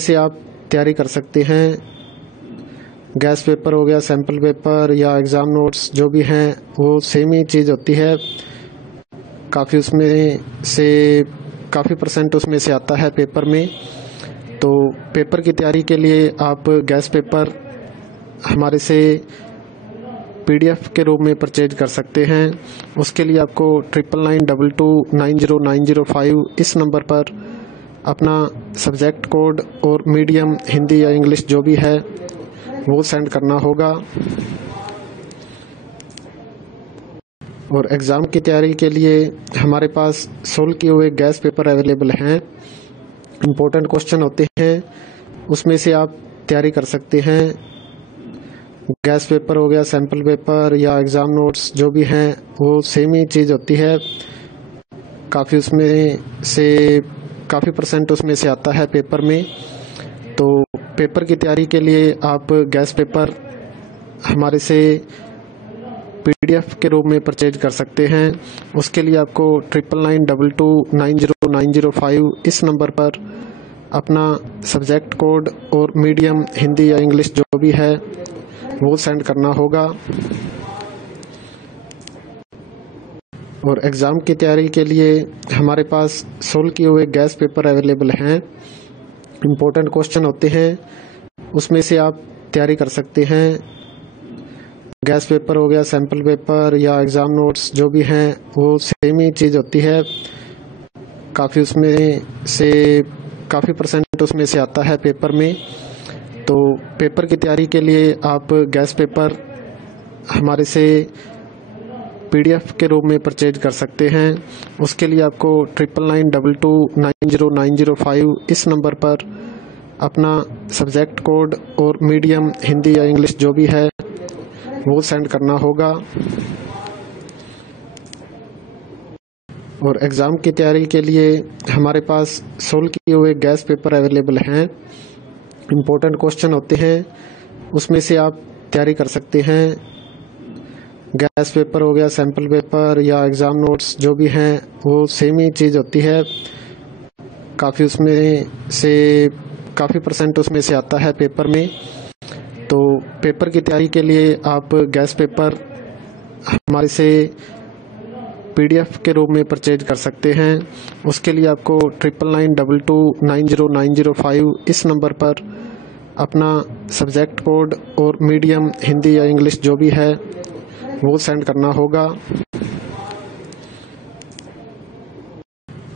से आप तैयारी कर सकते हैं। गैस पेपर हो गया, सैम्पल पेपर या एग्ज़ाम नोट्स जो भी हैं वो सेम ही चीज़ होती है। काफ़ी उसमें से काफ़ी परसेंट उसमें से आता है पेपर में। तो पेपर की तैयारी के लिए आप गैस पेपर हमारे से PDF के रूप में परचेज कर सकते हैं। उसके लिए आपको 9992290905 इस नंबर पर अपना सब्जेक्ट कोड और मीडियम हिंदी या इंग्लिश जो भी है वो सेंड करना होगा। और एग्ज़ाम की तैयारी के लिए हमारे पास सोल्व किए हुए गैस पेपर अवेलेबल हैं। इम्पोर्टेंट क्वेश्चन होते हैं, उसमें से आप तैयारी कर सकते हैं। गैस पेपर हो गया, सैम्पल पेपर या एग्ज़ाम नोट्स जो भी हैं वो सेम ही चीज़ होती है। काफ़ी उसमें से काफ़ी परसेंट उसमें से आता है पेपर में। तो पेपर की तैयारी के लिए आप गैस पेपर हमारे से PDF के रूप में परचेज कर सकते हैं। उसके लिए आपको 9992290905 इस नंबर पर अपना सब्जेक्ट कोड और मीडियम हिंदी या इंग्लिश जो भी है वो सेंड करना होगा। और एग्ज़ाम की तैयारी के लिए हमारे पास सोल्व किए हुए गैस पेपर अवेलेबल हैं। इम्पोर्टेंट क्वेश्चन होते हैं, उसमें से आप तैयारी कर सकते हैं। गैस पेपर हो गया, सैम्पल पेपर या एग्ज़ाम नोट्स जो भी हैं वो सेम ही चीज़ होती है। काफ़ी उसमें से काफ़ी परसेंट उसमें से आता है पेपर में। तो पेपर की तैयारी के लिए आप गैस पेपर हमारे से PDF के रूप में परचेज कर सकते हैं। उसके लिए आपको 9992290905 इस नंबर पर अपना सब्जेक्ट कोड और मीडियम हिंदी या इंग्लिश जो भी है वो सेंड करना होगा। और एग्ज़ाम की तैयारी के लिए हमारे पास सोल्व किए हुए गैस पेपर अवेलेबल हैं। इम्पोर्टेंट क्वेश्चन होते हैं, उसमें से आप तैयारी कर सकते हैं। गैस पेपर हो गया, सैम्पल पेपर या एग्ज़ाम नोट्स जो भी हैं वो सेम ही चीज़ होती है। काफ़ी उसमें से काफ़ी परसेंट उसमें से आता है पेपर में। तो पेपर की तैयारी के लिए आप गैस पेपर हमारे से PDF के रूप में परचेज कर सकते हैं। उसके लिए आपको 9992290905 इस नंबर पर अपना सब्जेक्ट कोड और मीडियम हिंदी या इंग्लिश जो भी है वो सेंड करना होगा।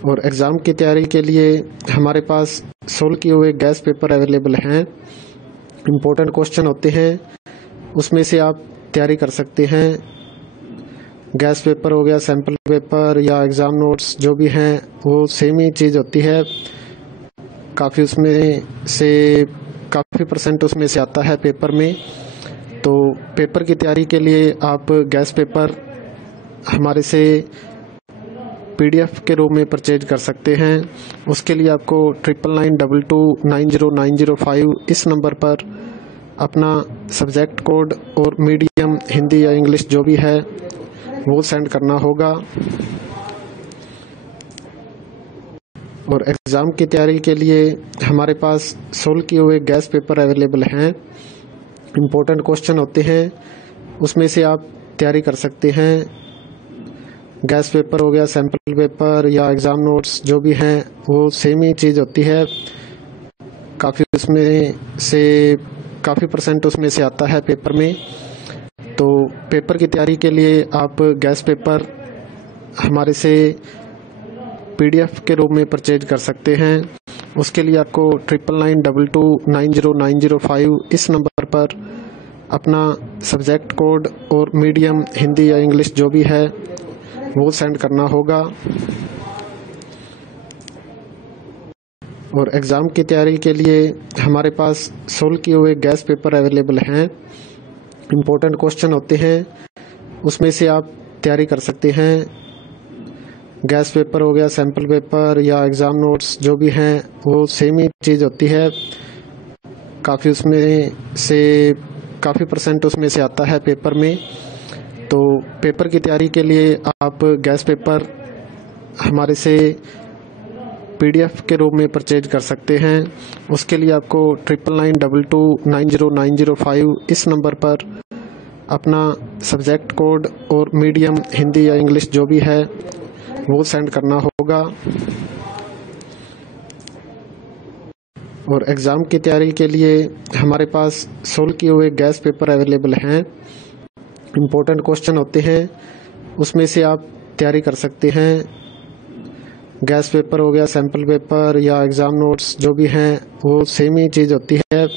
और एग्ज़ाम की तैयारी के लिए हमारे पास सोल्व किए हुए गैस पेपर अवेलेबल हैं। इम्पोर्टेंट क्वेश्चन होते हैं, उसमें से आप तैयारी कर सकते हैं। गैस पेपर हो गया, सैम्पल पेपर या एग्ज़ाम नोट्स जो भी हैं वो सेम ही चीज़ होती है। काफ़ी उसमें से काफ़ी परसेंट उसमें से आता है पेपर में। तो पेपर की तैयारी के लिए आप गैस पेपर हमारे से PDF के रूप में परचेज कर सकते हैं। उसके लिए आपको 9992290905 इस नंबर पर अपना सब्जेक्ट कोड और मीडियम हिंदी या इंग्लिश जो भी है वो सेंड करना होगा। और एग्ज़ाम की तैयारी के लिए हमारे पास सोल्व किए हुए गैस पेपर अवेलेबल हैं। इम्पोर्टेंट क्वेश्चन होते हैं, उसमें से आप तैयारी कर सकते हैं। गैस पेपर हो गया, सैम्पल पेपर या एग्ज़ाम नोट्स जो भी हैं वो सेम ही चीज़ होती है। काफ़ी उसमें से काफ़ी परसेंट उसमें से आता है पेपर में। तो पेपर की तैयारी के लिए आप गैस पेपर हमारे से PDF के रूप में परचेज कर सकते हैं। उसके लिए आपको 9992290905 इस नंबर पर अपना सब्जेक्ट कोड और मीडियम हिंदी या इंग्लिश जो भी है वो सेंड करना होगा। और एग्ज़ाम की तैयारी के लिए हमारे पास सोल्व किए हुए गैस पेपर अवेलेबल हैं। इम्पोर्टेंट क्वेश्चन होते हैं, उसमें से आप तैयारी कर सकते हैं। गैस पेपर हो गया, सैम्पल पेपर या एग्ज़ाम नोट्स जो भी हैं वो सेम ही चीज़ होती है। काफ़ी उसमें से काफ़ी परसेंट उसमें से आता है पेपर में। तो पेपर की तैयारी के लिए आप गैस पेपर हमारे से PDF के रूप में परचेज कर सकते हैं। उसके लिए आपको 9992290905 इस नंबर पर अपना सब्जेक्ट कोड और मीडियम हिंदी या इंग्लिश जो भी है वो सेंड करना होगा। और एग्ज़ाम की तैयारी के लिए हमारे पास सोल्व किए हुए गैस पेपर अवेलेबल हैं। इम्पोर्टेंट क्वेश्चन होते हैं, उसमें से आप तैयारी कर सकते हैं। गैस पेपर हो गया, सैम्पल पेपर या एग्ज़ाम नोट्स जो भी हैं वो सेम ही चीज़ होती है।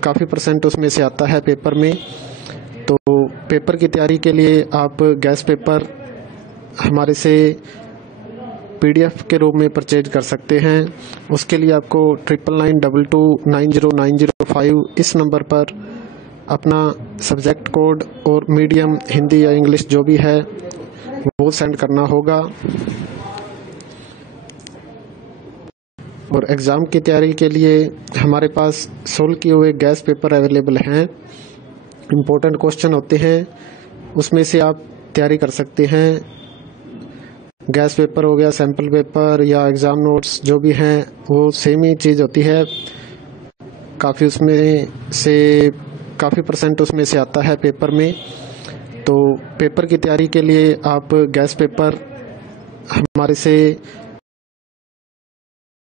काफ़ी परसेंट उसमें से आता है पेपर में। तो पेपर की तैयारी के लिए आप गैस पेपर हमारे से PDF के रूप में परचेज कर सकते हैं। उसके लिए आपको 9992290905 इस नंबर पर अपना सब्जेक्ट कोड और मीडियम हिंदी या इंग्लिश जो भी है वो सेंड करना होगा। और एग्ज़ाम की तैयारी के लिए हमारे पास सोल्व किए हुए गैस पेपर अवेलेबल हैं। इम्पोर्टेंट क्वेश्चन होते हैं, उसमें से आप तैयारी कर सकते हैं। गैस पेपर हो गया, सैम्पल पेपर या एग्ज़ाम नोट्स जो भी हैं वो सेम ही चीज़ होती है। काफ़ी परसेंट उसमें से आता है पेपर में। तो पेपर की तैयारी के लिए आप गैस पेपर हमारे से